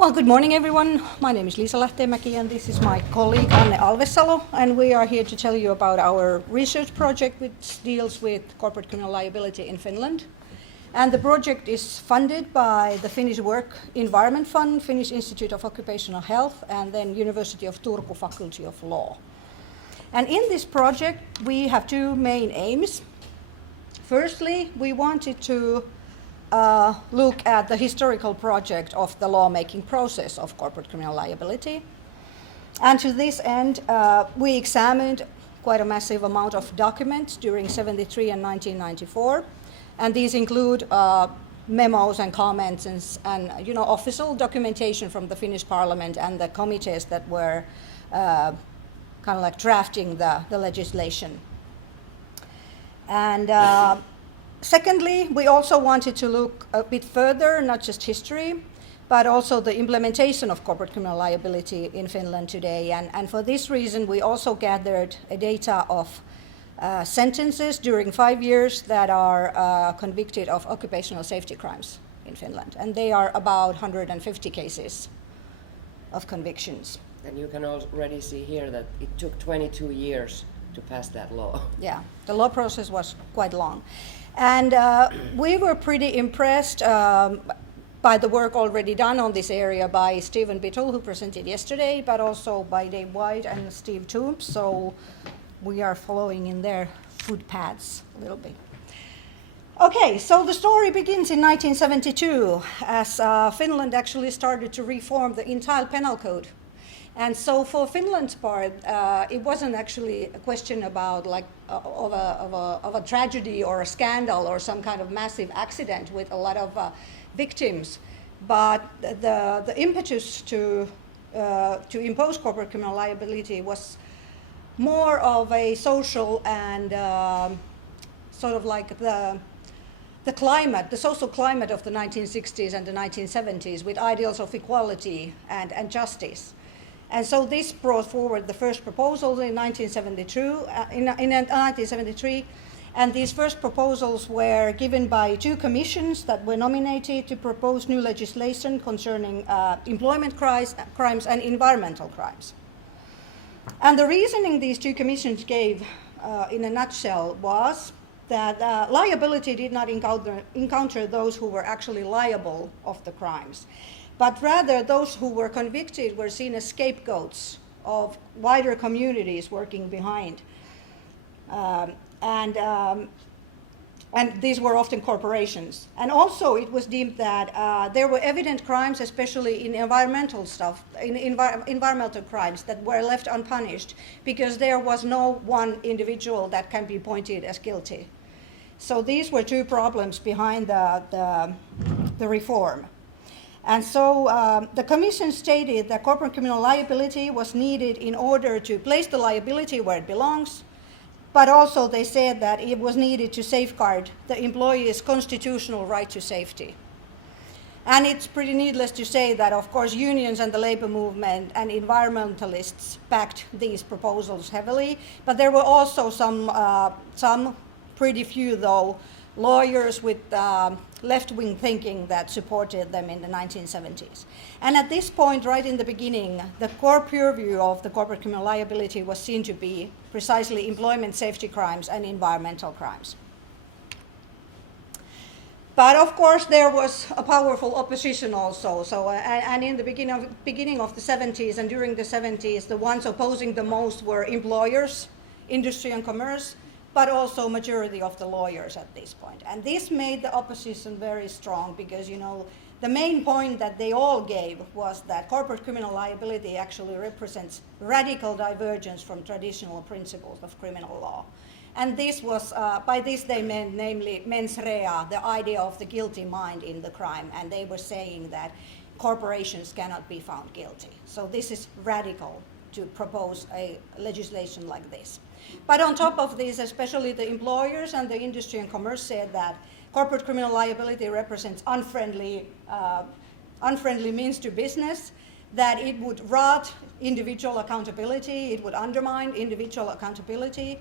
Well, good morning, everyone. My name is Liisa Lähteenmäki, and this is my colleague Anne Alvesalo, and we are here to tell you about our research project which deals with corporate criminal liability in Finland. And the project is funded by the Finnish Work Environment Fund, Finnish Institute of Occupational Health, and then University of Turku Faculty of Law. And in this project, we have two main aims. Firstly, we wanted to look at the historical project of the lawmaking process of corporate criminal liability. And to this end, we examined quite a massive amount of documents during 1973 and 1994. And these include memos and comments and official documentation from the Finnish Parliament and the committees that were kind of like drafting the legislation. And secondly, we also wanted to look a bit further, not just history, but also the implementation of corporate criminal liability in Finland today. And for this reason, we also gathered data of sentences during 5 years that are convicted of occupational safety crimes in Finland. And they are about 150 cases of convictions. And you can already see here that it took 22 years to pass that law. Yeah, the law process was quite long. And we were pretty impressed by the work already done on this area by Stephen Bittle, who presented yesterday, but also by Dave White and Steve Toombs. So we are following in their footpaths a little bit. Okay, so the story begins in 1972 as Finland actually started to reform the entire penal code. And so for Finland's part, it wasn't actually a question about of a tragedy or a scandal or some kind of massive accident with a lot of victims, but the impetus to impose corporate criminal liability was more of a social and sort of like the social climate of the 1960s and the 1970s with ideals of equality and justice. And so this brought forward the first proposals in 1973, and these first proposals were given by two commissions that were nominated to propose new legislation concerning employment crimes and environmental crimes. And the reasoning these two commissions gave in a nutshell was that liability did not encounter those who were actually liable of the crimes, but rather those who were convicted were seen as scapegoats of wider communities working behind. And these were often corporations. And also it was deemed that there were evident crimes, especially in environmental stuff, environmental crimes that were left unpunished because there was no one individual that can be pointed as guilty. So these were two problems behind the reform. And so the Commission stated that corporate criminal liability was needed in order to place the liability where it belongs, but also they said that it was needed to safeguard the employee's constitutional right to safety. And it's pretty needless to say that, of course, unions and the labor movement and environmentalists backed these proposals heavily, but there were also some pretty few, though, lawyers with left-wing thinking that supported them in the 1970s. And at this point, right in the beginning, the core purview of the corporate criminal liability was seen to be precisely employment safety crimes and environmental crimes. But of course, there was a powerful opposition also. And in the beginning of the 70s and during the 70s, the ones opposing the most were employers, industry and commerce, but also majority of the lawyers at this point. And this made the opposition very strong because, the main point that they all gave was that corporate criminal liability actually represents radical divergence from traditional principles of criminal law. And this was, by this they meant namely mens rea, the idea of the guilty mind in the crime. And they were saying that corporations cannot be found guilty. So this is radical to propose a legislation like this. But on top of this, especially the employers and the industry and commerce said that corporate criminal liability represents unfriendly means to business, that it would rot individual accountability, it would undermine individual accountability,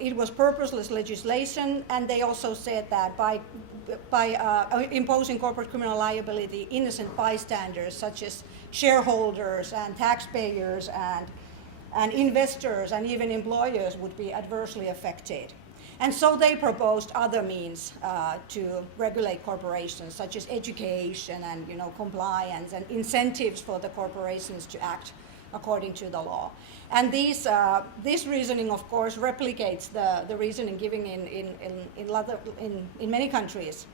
It was purposeless legislation, and they also said that by imposing corporate criminal liability, innocent bystanders such as shareholders and taxpayers and investors and even employers would be adversely affected. And so they proposed other means to regulate corporations, such as education and compliance and incentives for the corporations to act according to the law. And this reasoning, of course, replicates the reasoning given in many countries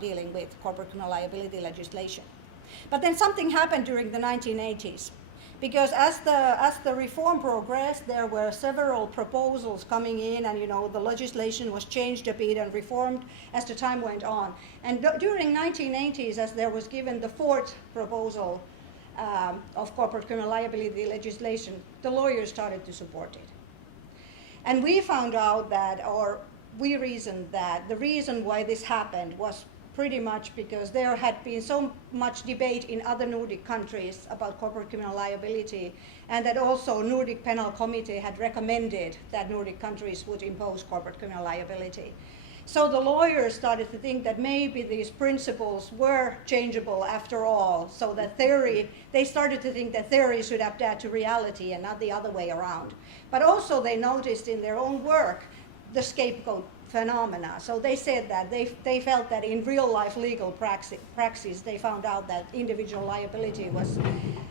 dealing with corporate criminal liability legislation. But then something happened during the 1980s. Because as the reform progressed, there were several proposals coming in, and the legislation was changed a bit and reformed as the time went on. And during 1980s, as there was given the fourth proposal of corporate criminal liability legislation, the lawyers started to support it. And we found out that, or we reasoned that the reason why this happened was pretty much because there had been so much debate in other Nordic countries about corporate criminal liability, and that also Nordic Penal Committee had recommended that Nordic countries would impose corporate criminal liability. So the lawyers started to think that maybe these principles were changeable after all, so that they started to think that theory should adapt to reality and not the other way around. But also they noticed in their own work the scapegoat phenomena. So they said that they felt that in real life legal praxis, they found out that individual liability was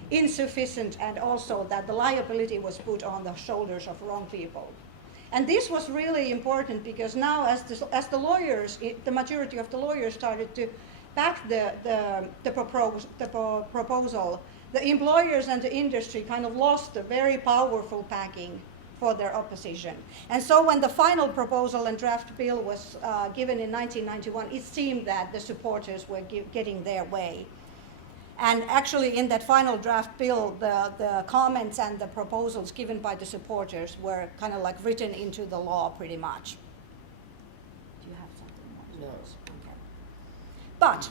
insufficient, and also that the liability was put on the shoulders of wrong people. And this was really important because now as the lawyers, the majority of the lawyers started to back the proposal, the employers and the industry kind of lost a very powerful backing for their opposition. And so when the final proposal and draft bill was given in 1991, it seemed that the supporters were getting their way. And actually in that final draft bill, the comments and the proposals given by the supporters were kind of like written into the law pretty much. Do you have something more? No. Okay. But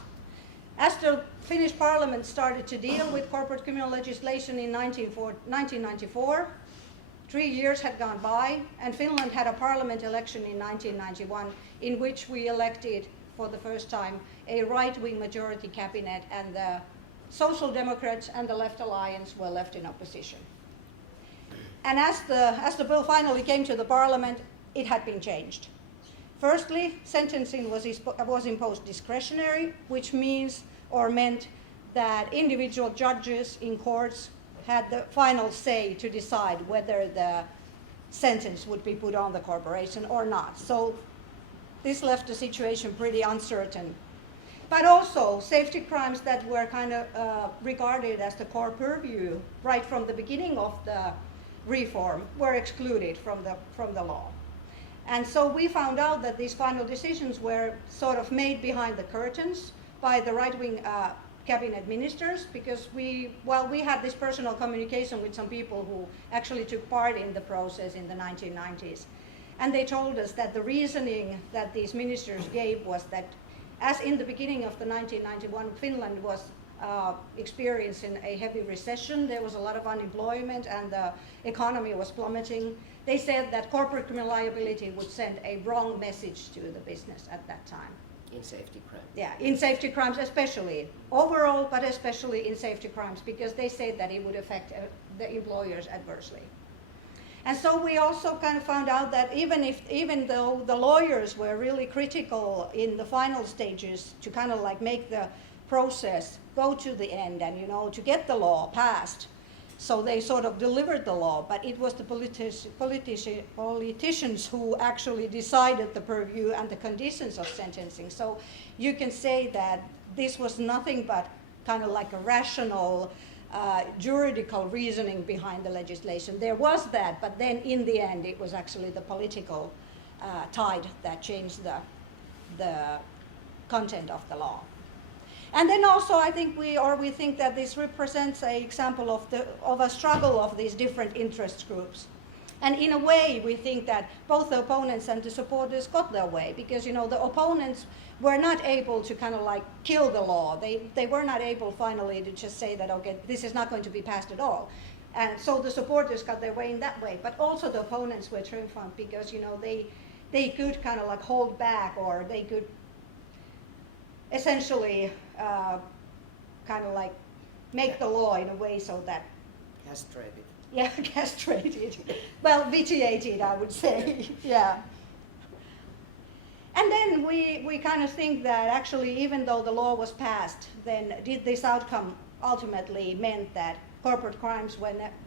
as the Finnish parliament started to deal with corporate criminal legislation in 1994, 3 years had gone by, and Finland had a parliament election in 1991 in which we elected for the first time a right-wing majority cabinet, and the Social Democrats and the Left Alliance were left in opposition. And as the bill finally came to the parliament, it had been changed. Firstly, sentencing was imposed discretionary, which meant that individual judges in courts had the final say to decide whether the sentence would be put on the corporation or not. So this left the situation pretty uncertain. But also safety crimes that were kind of regarded as the core purview right from the beginning of the reform were excluded from the law. And so we found out that these final decisions were sort of made behind the curtains by the right-wing cabinet ministers, because we had this personal communication with some people who actually took part in the process in the 1990s. And they told us that the reasoning that these ministers gave was that as in the beginning of the 1991, Finland was experiencing a heavy recession, there was a lot of unemployment and the economy was plummeting. They said that corporate criminal liability would send a wrong message to the business at that time. In safety crimes. Yeah, in safety crimes especially. Overall, but especially in safety crimes, because they said that it would affect the employers adversely. And so we also kind of found out that even though the lawyers were really critical in the final stages to kind of like make the process go to the end and to get the law passed, so they sort of delivered the law, but it was the politicians who actually decided the purview and the conditions of sentencing. So you can say that this was nothing but kind of like a rational juridical reasoning behind the legislation. There was that, but then in the end it was actually the political tide that changed the content of the law. And then also I think we think that this represents an example of a struggle of these different interest groups. And in a way we think that both the opponents and the supporters got their way, because the opponents were not able to kind of like kill the law. They were not able finally to just say that, okay, this is not going to be passed at all. And so the supporters got their way in that way, but also the opponents were triumphant because, you know, they could kind of like hold back, or they could essentially kind of like make the law in a way so that, Castrated. yeah, castrated, well, vitiated, I would say, yeah. And then we kind of think that actually, even though the law was passed, then this outcome ultimately meant that corporate crimes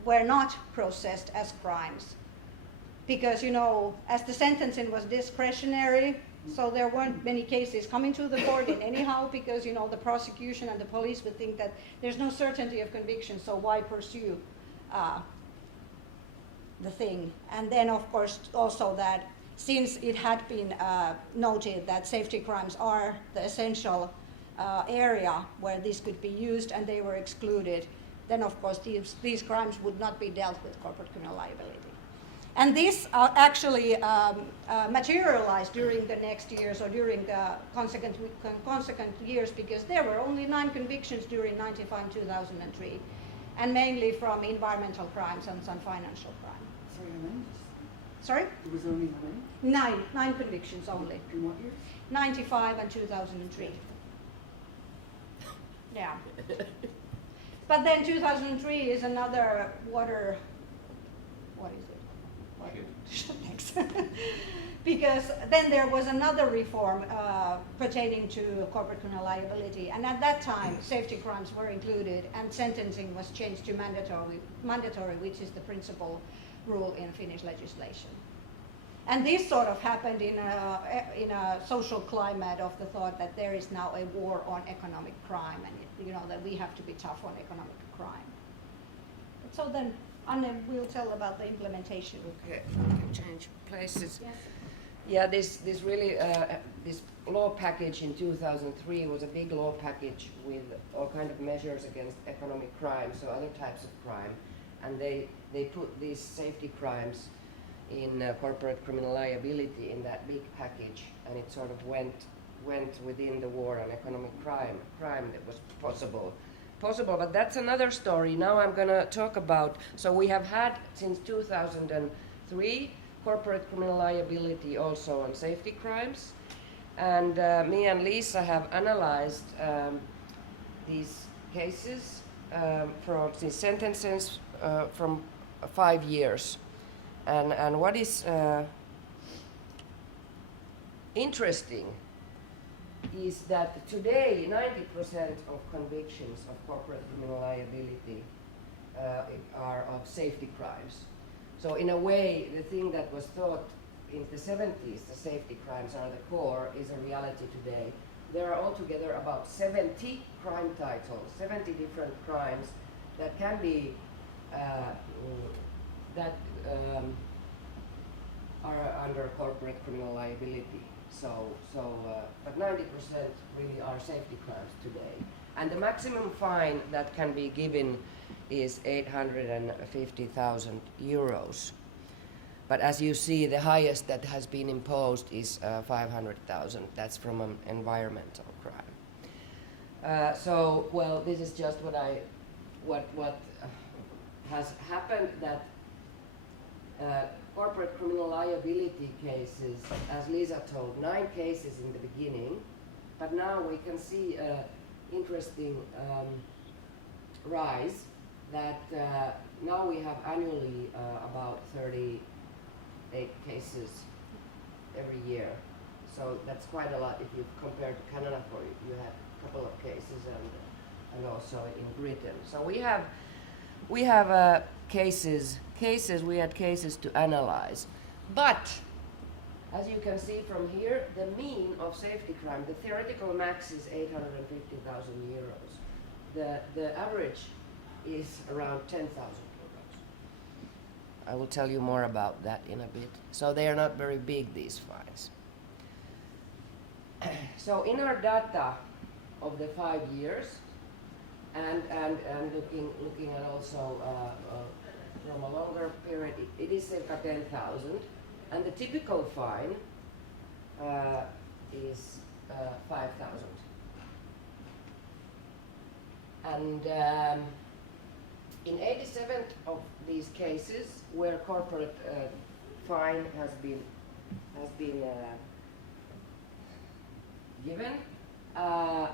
were not processed as crimes. Because, you know, as the sentencing was discretionary, so there weren't many cases coming to the court in anyhow, because, you know, the prosecution and the police would think that there's no certainty of conviction, so why pursue the thing. And then, of course, also that since it had been noted that safety crimes are the essential area where this could be used and they were excluded, then of course these crimes would not be dealt with corporate criminal liability. And this actually materialized during the next years, or during the consequent years, because there were only 9 convictions during 1995 and 2003, and mainly from environmental crimes and some financial crime. Sorry, how many? Sorry? It was only how many? 9 convictions only. In what years? 95 and 2003. Yeah. But then 2003 is another what is it? Thanks. Because then there was another reform pertaining to corporate criminal liability, and at that time safety crimes were included and sentencing was changed to mandatory, which is the principal rule in Finnish legislation. And this sort of happened in a social climate of the thought that there is now a war on economic crime, and you know that we have to be tough on economic crime. So then Anne will tell about the implementation. Okay, we can change places. Yes. Yeah, this really this law package in 2003 was a big law package with all kind of measures against economic crime, so other types of crime, and they put these safety crimes in corporate criminal liability in that big package, and it sort of went within the war on economic crime that was possible. But that's another story. Now I'm going to talk about, so we have had since 2003 corporate criminal liability also on safety crimes, and me and Liisa have analyzed these cases from these sentences from 5 years. And what is interesting is that today 90% of convictions of corporate criminal liability are of safety crimes. So in a way, the thing that was thought in the 70s, the safety crimes are the core, is a reality today. There are altogether about 70 crime titles, 70 different crimes that can be are under corporate criminal liability. But 90% really are safety crimes today. And the maximum fine that can be given is 850,000 euros. But as you see, the highest that has been imposed is 500,000. That's from an environmental crime. Well, this is just what has happened, that corporate criminal liability cases, as Liisa told, 9 cases in the beginning, but now we can see an interesting rise, that now we have annually about 38 cases every year. So that's quite a lot if you compare to Canada, for you had a couple of cases, and also in Britain. So we have cases, we had cases to analyze. But as you can see from here, the mean of safety crime, the theoretical max is 850,000 euros. The average is around 10,000 euros. I will tell you more about that in a bit. So they are not very big, these fines. So in our data of the 5 years, and looking at also from a longer period, it is circa 10,000, and the typical fine is 5,000. And In 87 of these cases where corporate fine has been given,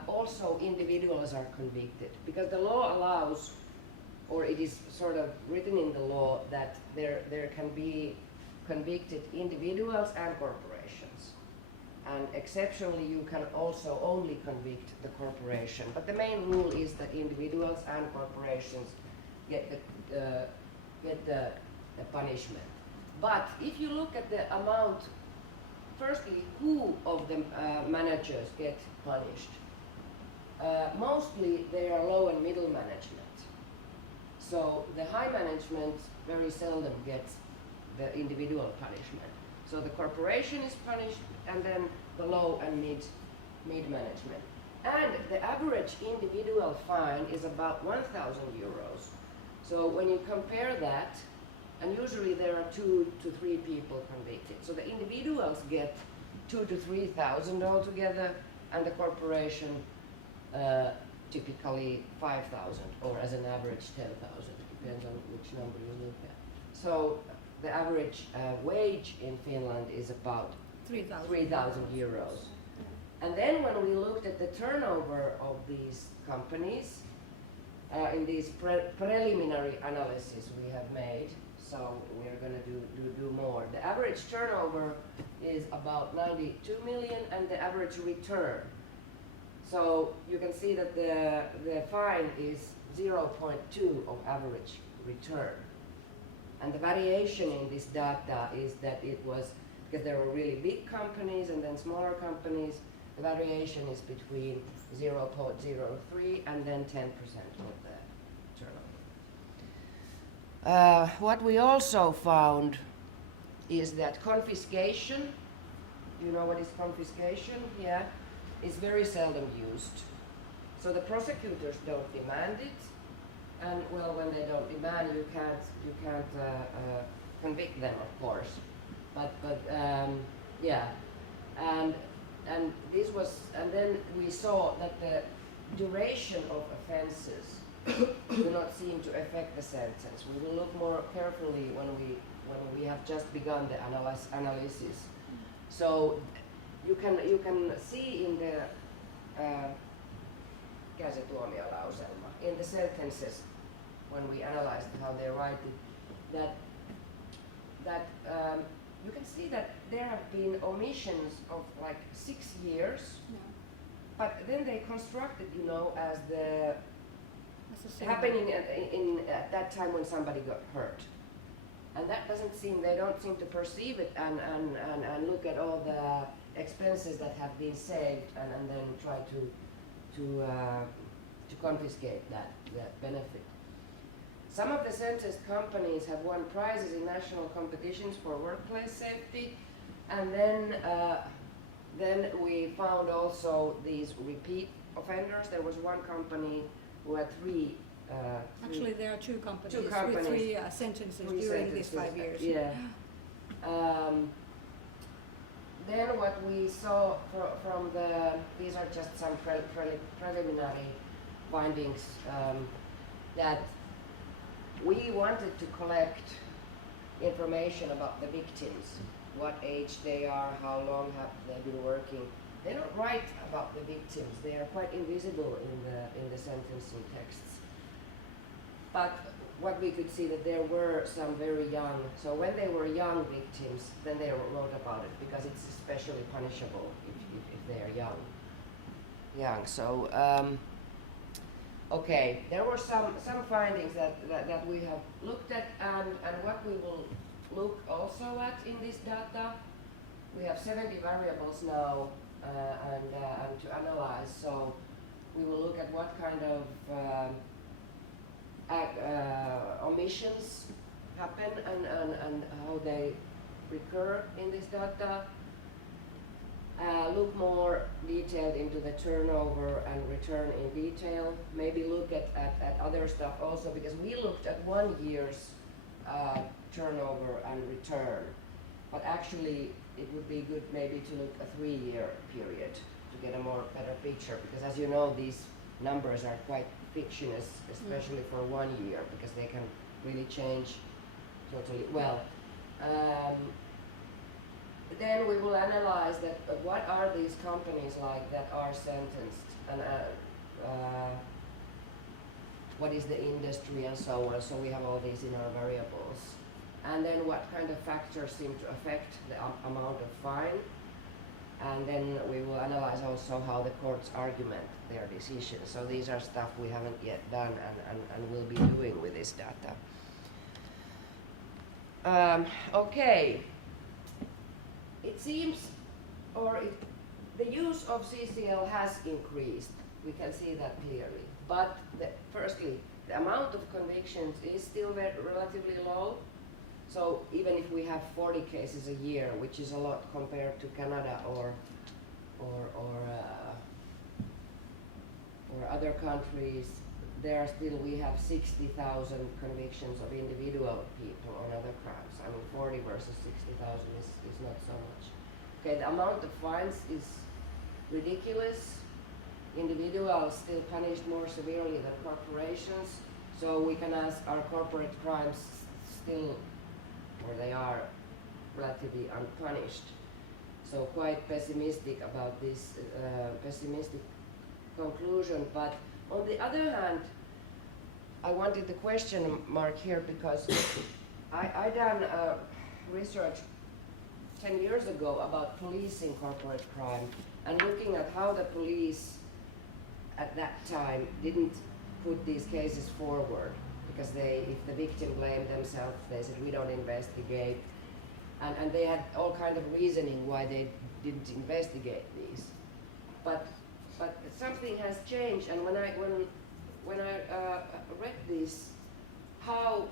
also individuals are convicted, because the law allows, or it is sort of written in the law, that there can be convicted individuals and corporations. And exceptionally, you can also only convict the corporation. But the main rule is that individuals and corporations get the punishment. But if you look at the amount, firstly, who of the managers get punished? Mostly they are low and middle management. So the high management very seldom gets the individual punishment. So the corporation is punished, and then the low and mid management. And the average individual fine is about 1,000 euros. So when you compare that, and usually there are 2 to 3 people convicted. So the individuals get 2,000 to 3,000 altogether, and the corporation typically 5,000, or as an average 10,000. Depends on which number you look at. So the average wage in Finland is about 3,000 euros. And then when we looked at the turnover of these companies, in these preliminary analysis we have made, so we're going to do more. The average turnover is about 92 million, and the average return. So you can see that the fine is 0.2 of average return. And the variation in this data is that it was, because there were really big companies and then smaller companies, the variation is between 0.03 and then 10% of the turnover. What we also found is that confiscation, you know what is confiscation? Yeah, is very seldom used. So the prosecutors don't demand it, and well, when they don't demand, you can't convict them, of course. But yeah, and this was, and then we saw that the duration of offences do not seem to affect the sentence. We will look more carefully when we have just begun the analysis. So you can see in the käsituomiolauselma, in the sentences, when we analyzed how they write it, that you can see that there have been omissions of like 6 years, but then they constructed, you know, as the happening at that time when somebody got hurt. And that doesn't seem, they don't seem to perceive it and look at all the expenses that have been saved and then try to confiscate that benefit. Some of the sentenced companies have won prizes in national competitions for workplace safety, and then we found also these repeat offenders. There was one company who had three. Actually, there are two companies with three sentences during these 5 years. Yeah. Then what we saw from these are just some preliminary findings, that we wanted to collect information about the victims, what age they are, how long have they been working. They don't write about the victims, they are quite invisible in the sentencing texts. But what we could see that there were some very young, so when they were young victims, then they wrote about it, because it's especially punishable if they are young. So okay, there were some findings that we have looked at, and what we will look also at in this data, we have 70 variables now and to analyze. So we will look at what kind of omissions happen and how they recur in this data. Look more detailed into the turnover and return in detail. Maybe look at other stuff also, because we looked at 1 year's turnover and return. But actually it would be good maybe to look a 3-year period to get a better picture, because as you know, these numbers are quite fictitious, especially for 1 year, because they can really change totally. Well, then we will analyze that what are these companies like that are sentenced, and what is the industry and so on. So we have all these in our variables. And then what kind of factors seem to affect the amount of fine. And then we will analyze also how the courts argument their decisions. So these are stuff we haven't yet done and will be doing with this data. Okay. It seems, the use of CCL has increased. We can see that clearly. But firstly, the amount of convictions is still relatively low. So even if we have 40 cases a year, which is a lot compared to Canada or other countries, we have 60,000 convictions of individual people on other crimes. I mean, 40 versus 60,000 is not so much. Okay, the amount of fines is ridiculous. Individuals still punished more severely than corporations. So we can ask, are corporate crimes still, or they are relatively unpunished? So quite pessimistic about this pessimistic conclusion. But on the other hand, I wanted the question mark here because I done research 10 years ago about policing corporate crime and looking at how the police at that time didn't put these cases forward because if the victim blamed themselves, they said we don't investigate, and they had all kind of reasoning why they didn't investigate these. But something has changed, and when I read this, how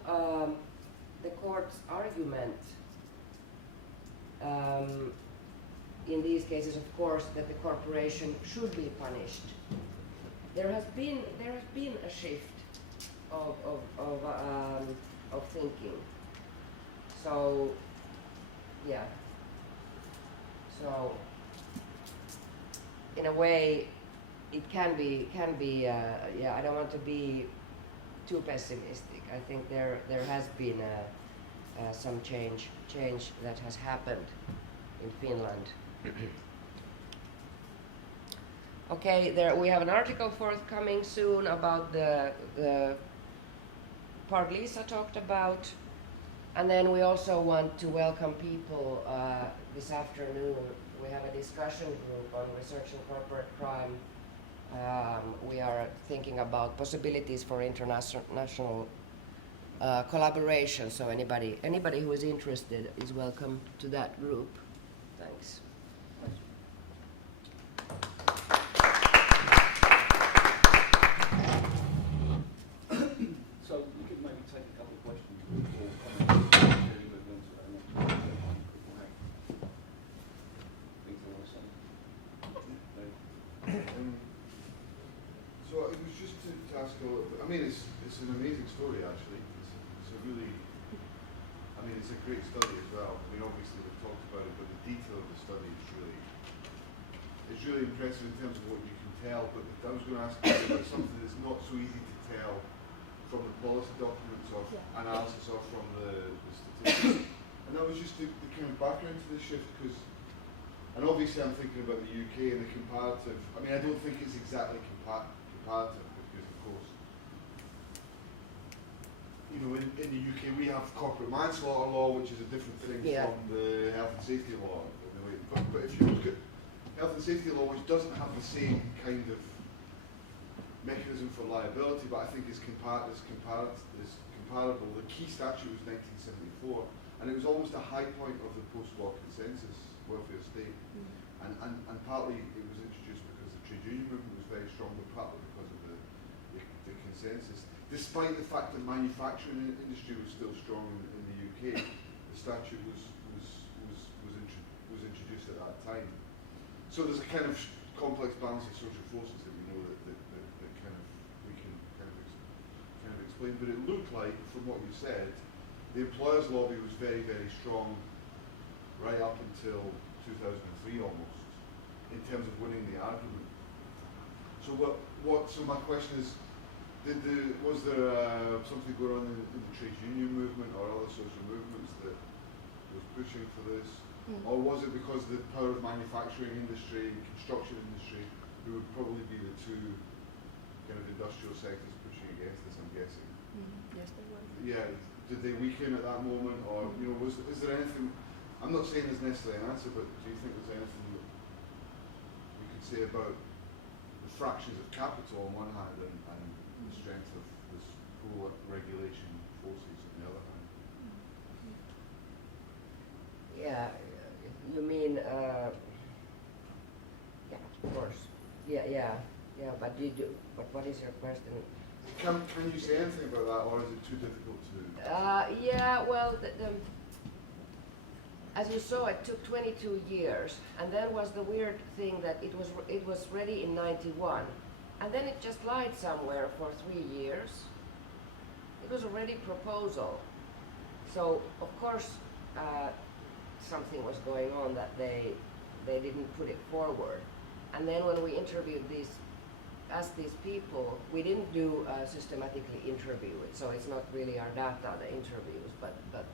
the court's argument in these cases, of course, that the corporation should be punished. There has been a shift of thinking. So yeah. So in a way, it can be. Yeah, I don't want to be too pessimistic. I think there has been some change that has happened in Finland. Okay, we have an article forthcoming soon about the part Liisa talked about, and then we also want to welcome people this afternoon. We have a discussion group on researching corporate crime. We are thinking about possibilities for international collaboration, so anybody who is interested is welcome to that group. Thanks. So we could maybe take a couple of questions or comments before we move on to that next one. Things I want to say. So it was just to ask a little bit, I mean, it's an amazing story actually. It's a really, I mean, it's a great study as well. I mean, obviously we've talked about it, but the detail of the study is really impressive in terms of what you can tell. But I was going to ask you about something that's not so easy to tell from the policy documents or analysis or from the statistics. And that was just the kind of background to the shift, because, and obviously I'm thinking about the UK and the comparative. I mean, I don't think it's exactly comparative because, of course, you know, in the UK we have corporate manslaughter law, which is a different thing from the health and safety law. In a way. But if you look at health and safety law, which doesn't have the same kind of mechanism for liability, but I think is comparable. The key statute was 1974, and it was almost a high point of the post-war consensus welfare state. And partly it was introduced because the trade union movement was very strong, but partly because of the consensus. Despite the fact that manufacturing industry was still strong in the UK, the statute was introduced at that time. So there's a kind of complex balance of social forces that we know that we can explain. But it looked like, from what you said, the employers' lobby was very, very strong right up until 2003 almost, in terms of winning the argument. So so my question is, Was there something going on in the trade union movement or other social movements that was pushing for this? Or was it because the power of manufacturing industry, construction industry, who would probably be the two kind of industrial sectors pushing against this, I'm guessing? Yes, they were. Yeah, did they weaken at that moment, or is there anything? I'm not saying there's necessarily an answer, but do you think there's anything that we could say about the fractions of capital on one hand and the strength of this whole regulation forces on the other hand? Yeah, you mean, yeah, of course. Yeah, but what is your question? Can you say anything about that, or is it too difficult to? Yeah, well, as you saw, it took 22 years, and then was the weird thing that it was ready in 91, and then it just lied somewhere for 3 years. It was a ready proposal, so of course something was going on that they didn't put it forward, and then when we interviewed asked these people, we didn't do systematically interview it, so it's not really our data, the interviews, but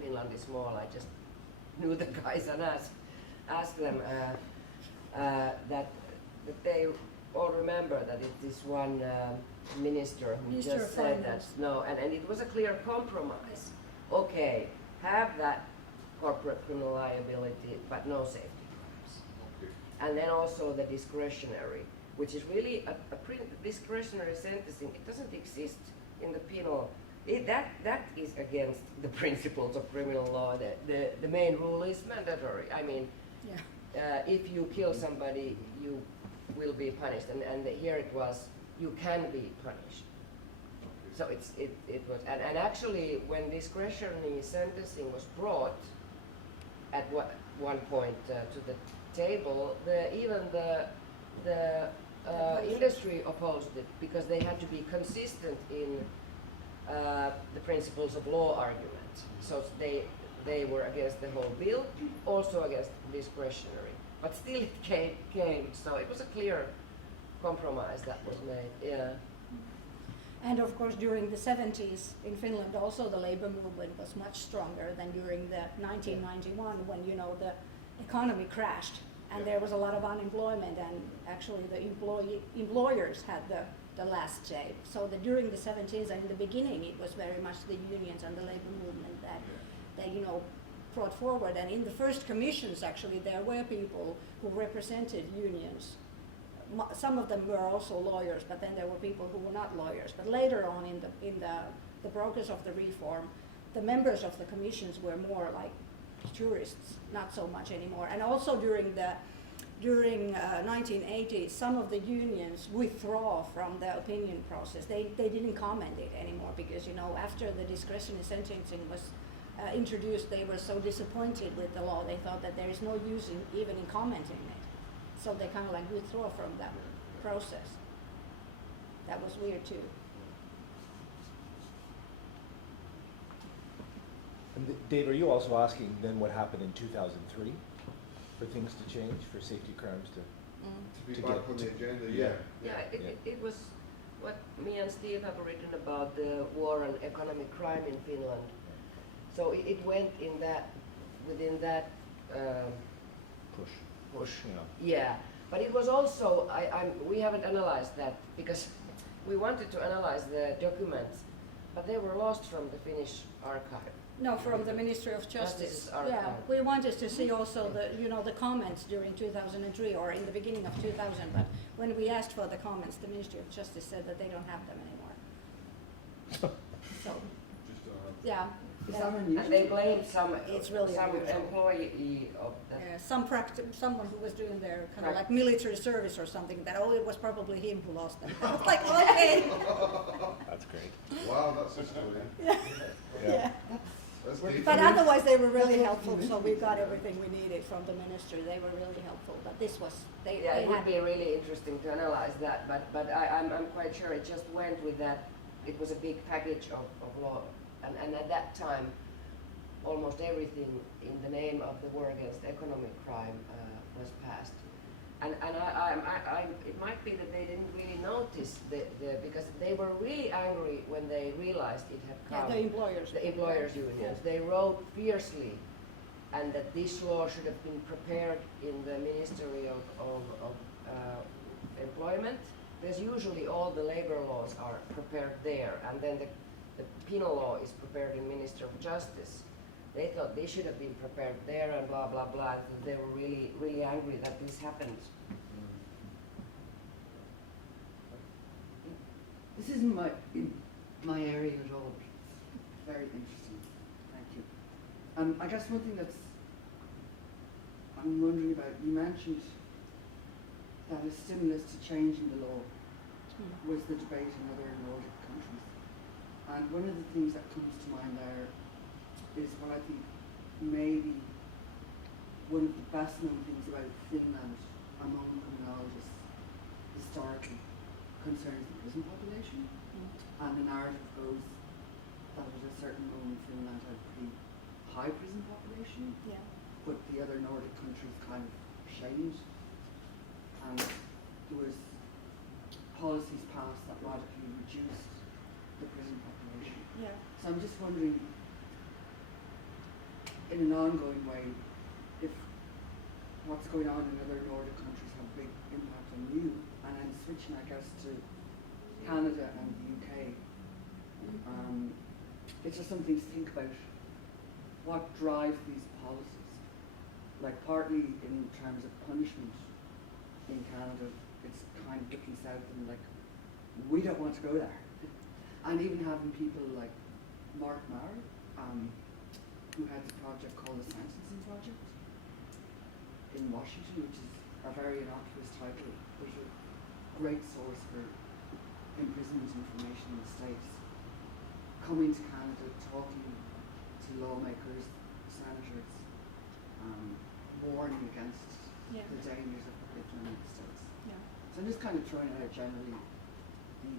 Finland is small. I just knew the guys and asked them that they all remember that it's this one minister who Minister just of said that Finance. and it was a clear compromise. Okay, have that corporate criminal liability, but no safety crimes. Okay. And then also the discretionary, which is really a discretionary sentencing. It doesn't exist in the penal. That is against the principles of criminal law. The main rule is mandatory. I mean, if you kill somebody, you will be punished. And here it was, you can be punished. So it was, and actually when discretionary sentencing was brought at one point to the table, even the industry opposed it because they had to be consistent in the principles of law argument. So they were against the whole bill, also against discretionary. But still it came. So it was a clear compromise that was made. Yeah. And of course, during the 70s in Finland, also the labor movement was much stronger than during the 1991 when the economy crashed and there was a lot of unemployment, and actually the employers had the last say. So during the 70s and in the beginning, it was very much the unions and the labor movement that brought forward. And in the first commissions, actually, there were people who represented unions. Some of them were also lawyers, but then there were people who were not lawyers. But later on in the progress of the reform, the members of the commissions were more like jurists, not so much anymore. And also during 1980, some of the unions withdraw from the opinion process. They didn't comment it anymore because after the discretionary sentencing was introduced, they were so disappointed with the law. They thought that there is no use even in commenting it. So they kind of like withdraw from that process. That was weird too. And Dave, are you also asking then what happened in 2003 for things to change, for safety crimes to be to back get on the to- agenda? It was what me and Steve have written about the war and economic crime in Finland. So it went within that push. Yeah, but it was also we haven't analyzed that because we wanted to analyze the documents, but they were lost from the Finnish archive. No, from the Ministry of Justice. Archive. Yeah, we wanted to see also the comments during 2003 or in the beginning of 2000. But when we asked for the comments, the Ministry of Justice said that they don't have them anymore. So, Just yeah. Is yeah. that unusual? And they blamed some unusual. employee of that. Someone who was doing their kind of Right. like military service or something. That it was probably him who lost them. I was like, okay. That's great. wow, that's a story. Yeah. That's deep. But otherwise, they were really helpful. So we got everything we needed from the ministry. They were really helpful. But this was they. Yeah, they it would had, be really interesting to analyze that, but I'm quite sure it just went with that. It was a big package of law, and at that time, almost everything in the name of the war against economic crime was passed. And it might be that they didn't really notice because they were really angry when they realized it had Yeah, come. the employers. The employers' unions. They wrote fiercely, and that this law should have been prepared in the Ministry of Employment. There's usually all the labor laws are prepared there, and then the penal law is prepared in Ministry of Justice. They thought they should have been prepared there, and blah blah blah. And they were really really angry that this happened. This isn't my area at all, but it's very interesting. Thank you. I guess one thing I'm wondering about, you mentioned that a stimulus to changing the law was the debate in other Nordic countries. And one of the things that comes to mind there is what I think maybe one of the best known things about Finland among criminologists historically concerns the prison population. And the narrative goes that at a certain moment Finland had a pretty high prison population, Yeah. but the other Nordic countries kind of shamed. And there was policies passed that radically reduced the prison population. Yeah. So I'm just wondering, in an ongoing way, if what's going on in other Nordic countries have a big impact on you. And I'm switching, I guess, to Canada and the UK. It's just something to think about. What drives these policies? Like partly in terms of punishment in Canada, it's kind of looking south and like, we don't want to go there. And even having people like Mark Maher, who had a project called the Sentencing Project in Washington, which is a very innocuous title, but a great source for imprisonment information in the States. Coming to Canada, talking to lawmakers, senators, warning against Yeah. the dangers of curriculum in the States. Yeah. So I'm just kind of throwing out generally the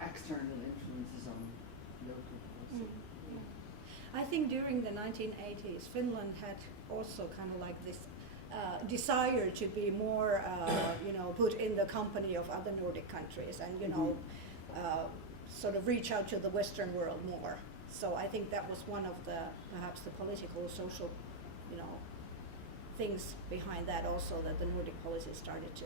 external influences on local policy. I think during the 1980s, Finland had also kind of like this desire to be more, put in the company of other Nordic countries, and sort of reach out to the Western world more. So I think that was one of the perhaps the political, social, things behind that also, that the Nordic policies started to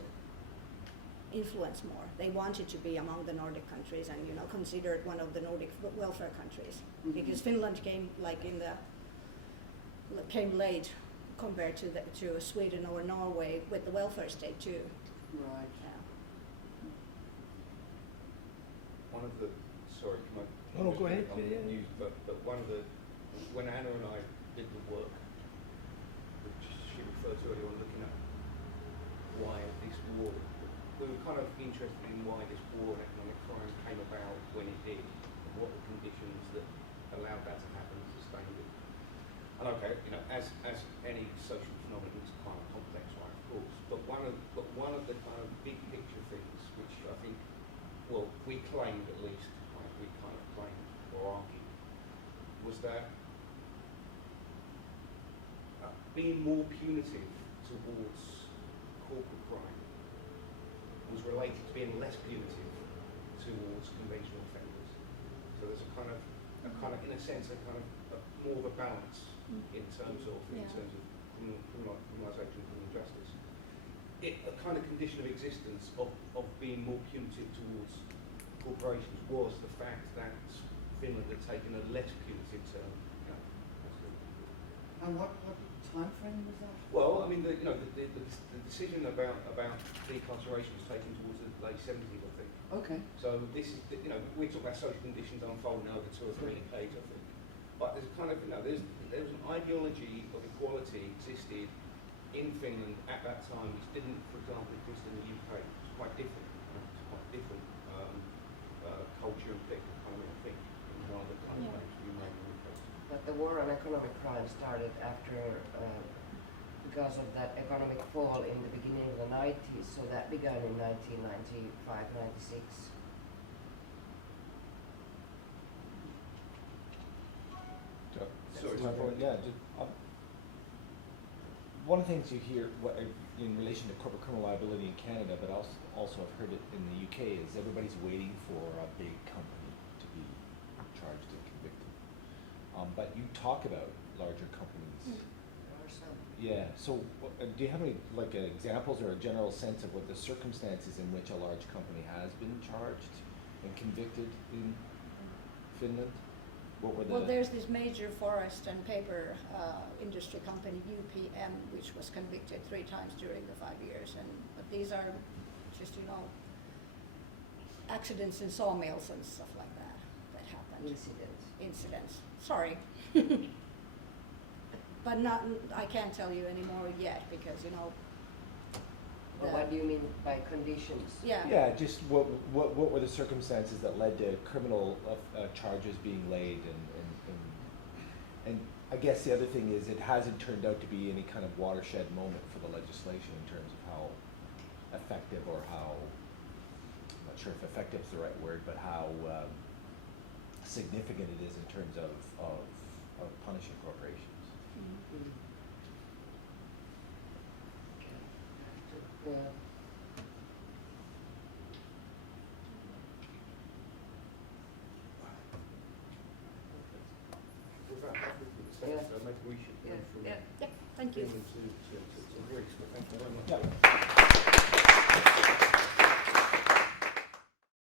influence more. They wanted to be among the Nordic countries and considered one of the Nordic welfare countries, because Finland came late compared to Sweden or Norway with the welfare state too. Right. Yeah. One of the, sorry, can I? No, go ahead. on Yeah. news, but one of the, when Anna and I did the work, which she referred to earlier on, looking at why this war, we were kind of interested in why this war and economic crime came about when it did, and what the conditions that allowed that to happen sustained it. And okay, as any social phenomenon, it's kind of complex, right, of course. But one of the kind of big picture things, which I think, well, we claimed at least, right, we kind of claimed or argued, was that being more punitive towards corporate crime was related to being less punitive towards conventional offenders. So there's a kind of, in a sense, more of a balance in terms of criminalisation, criminal justice. A kind of condition of existence of being more punitive towards corporations was the fact that Finland had taken a less punitive turn. And what time frame was that? Well, I mean, the decision about decarceration was taken towards the late 70s, I think. Okay. So this is, we talk about social conditions unfolding over 2 or 3 decades, I think. But there's kind of, there was an ideology of equality existed in Finland at that time, which didn't, for example, exist in the UK. It's quite different. It's quite different culture and political economy, I think, in one of the kind of ways we made in the UK. But the war on economic crime started after, because of that economic fall in the beginning of the 90s, so that began in 1995, 96. Sorry, Yeah, one of the things you hear in relation to corporate criminal liability in Canada, but also I've heard it in the UK, is everybody's waiting for a big company to be charged and convicted. But you talk about larger companies. There are some. Yeah, so do you have any examples or a general sense of what the circumstances in which a large company has been charged and convicted in Finland? What were the... Well, there's this major forest and paper industry company, UPM, which was convicted 3 times during the 5 years. But these are just, accidents in sawmills and stuff like that happened. Incidents. Sorry. But I can't tell you anymore yet because, Well, what do you mean by conditions? Yeah. Yeah, just what were the circumstances that led to criminal charges being laid, and I guess the other thing is it hasn't turned out to be any kind of watershed moment for the legislation in terms of how effective or how, I'm not sure if effective is the right word, but how significant it is in terms of punishing corporations. Mm-hmm. We're about halfway through the session, so maybe we should go from Yeah. Thank you. Finland to Greece, but thank you very much. Yeah.